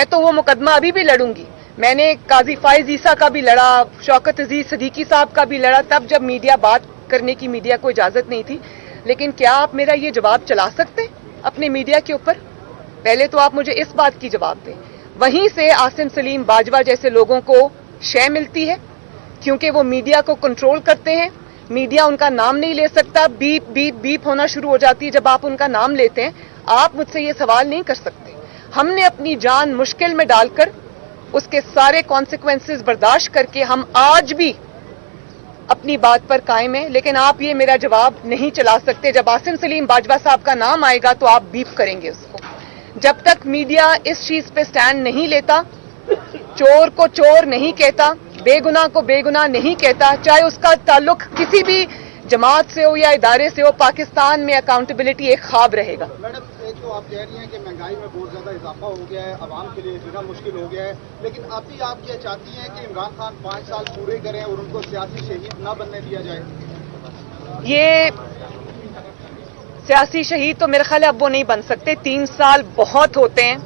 मैं तो वो मुकदमा अभी भी लड़ूंगी। मैंने काजी फाइज ईसा का भी लड़ा, शौकत अजीज सदीकी साहब का भी लड़ा, तब जब मीडिया बात करने की मीडिया को इजाजत नहीं थी। लेकिन क्या आप मेरा ये जवाब चला सकते हैं अपने मीडिया के ऊपर? पहले तो आप मुझे इस बात की जवाब दें। वहीं से आसिम सलीम बाजवा जैसे लोगों को शय मिलती है क्योंकि वो मीडिया को कंट्रोल करते हैं। मीडिया उनका नाम नहीं ले सकता, बीप बीप बीप होना शुरू हो जाती है जब आप उनका नाम लेते हैं। आप मुझसे ये सवाल नहीं कर सकते। हमने अपनी जान मुश्किल में डालकर उसके सारे कॉन्सिक्वेंसेस बर्दाश्त करके हम आज भी अपनी बात पर कायम हैं, लेकिन आप ये मेरा जवाब नहीं चला सकते। जब आसिम सलीम बाजवा साहब का नाम आएगा तो आप बीप करेंगे उसको। जब तक मीडिया इस चीज पे स्टैंड नहीं लेता, चोर को चोर नहीं कहता, बेगुनाह को बेगुनाह नहीं कहता, चाहे उसका ताल्लुक किसी भी जमात से हो या इदारे से हो, पाकिस्तान में अकाउंटेबिलिटी एक ख्वाब रहेगा। मैडम, एक तो आप कह रही हैं कि महंगाई में बहुत ज़्यादा इजाफा हो गया है, आवाम के लिए जीना मुश्किल हो गया है, लेकिन आप क्या चाहती हैं कि इमरान खान 5 साल पूरे करें और उनको सियासी शहीद ना बनने दिया जाए? ये सियासी शहीद तो मेरे ख्याल है अब वो नहीं बन सकते। 3 साल बहुत होते हैं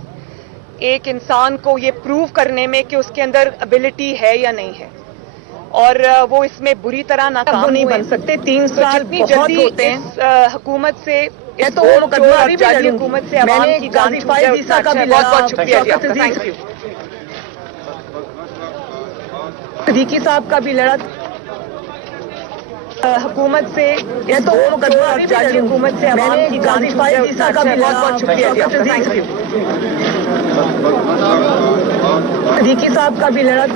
एक इंसान को ये प्रूव करने में कि उसके अंदर एबिलिटी है या नहीं है, और वो इसमें बुरी तरह नाकाम नहीं बन सकते। 3 साल बहुत होते हैं हुकूमत से, इस तो जाली हुकूमत से आवाम की जान छूटे। बहुत बहुत शुक्रिया जी आपका, थैंक यू। सदीकी साहब का भी लड़ा हुकूमत से, ये तो जाली हुकूमत से आवाम की जान छूटे। बहुत बहुत शुक्रिया जी आपका, थैंक यू। सदीकी साहब का भी लड़ा